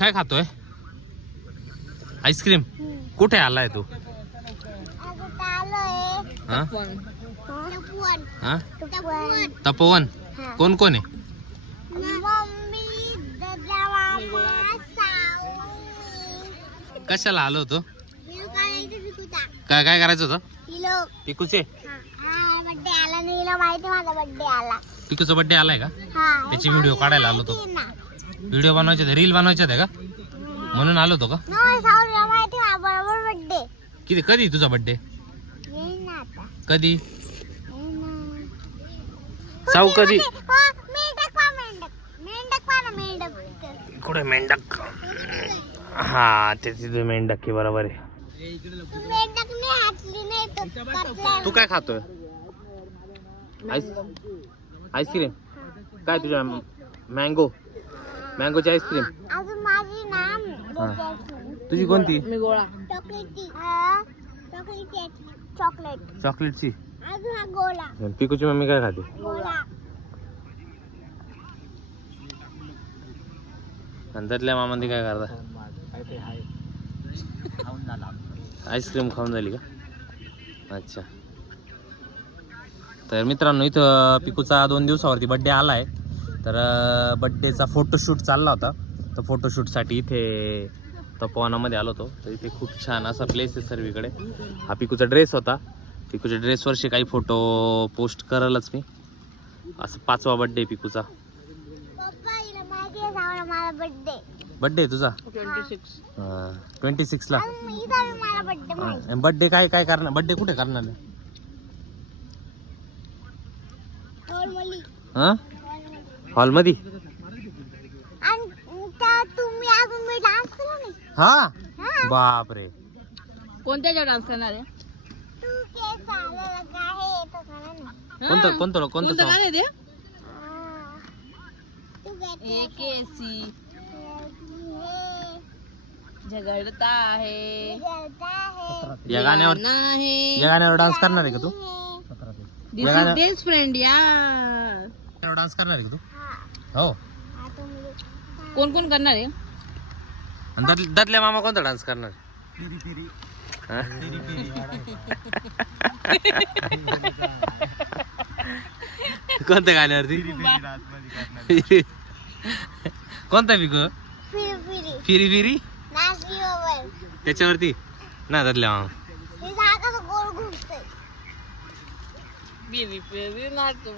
काय खातोय? आईस्क्रीम. कुठे आलाय तू? हा? हा? तपोवन. कोण कोण आहे? कशाला आलो होतो? काय काय करायचं होतं? पिकूचे पिकूचा बर्थडे आलाय का? त्याची व्हिडिओ काढायला आलो होतो. व्हिडिओ बनवायचे होते, रील बनवायचे होते का? म्हणून आलो होतो का? किती कधी तुझा बर्थडे? कधी? साऊ कधी? कुठे मेंढक? हा ते तिथे मेंढक की बरोबर आहे. तू काय खातोय? आईस्क्रीम. काय तुझ्या? मँगोची आईस्क्रीम. तुझी कोणती? चॉकलेटची. पिकूची मम्मी काय खाते? नंतरल्या मामांनी काय करता? आईस्क्रीम खाऊन झाली का? अच्छा. तर मित्रांनो इथं पिकूचा 2 दिवसावरती बड्डे आला आहे. तर बड्डेचा फोटोशूट चालला होता. तर फोटोशूटसाठी इथे तपोवनामध्ये आलो होतो. तर इथे खूप छान असा प्लेस आहे सर्वीकडे. हा पिकूचा ड्रेस होता. पिकूच्या ड्रेसवरचे काही फोटो पोस्ट करलच मी. असं 5वा बड्डे पिकूचा. बड्डे तुझा 26 ला. बड्डे काय काय करणार? बड्डे कुठे करणार? हा हॉल मध्ये. हा बापरे. कोणत्या डान्स करणार आहे? कोणतं कोणतं कोणतं गाणं आहे ते? झगडता आहे या गाण्यावर डान्स करणार आहे का तू? बेस्ट फ्रेंड यार. डान्स करणार आहे का तू? हो. कोण कोण करणार आहे? ददल्या मामा कोणता डान्स करणार? कोणत्या गाण्यावरती? कोणता पिकू? फिरी फिरी त्याच्यावरती ना ददल्या मामा. फिरी फिरी नाच.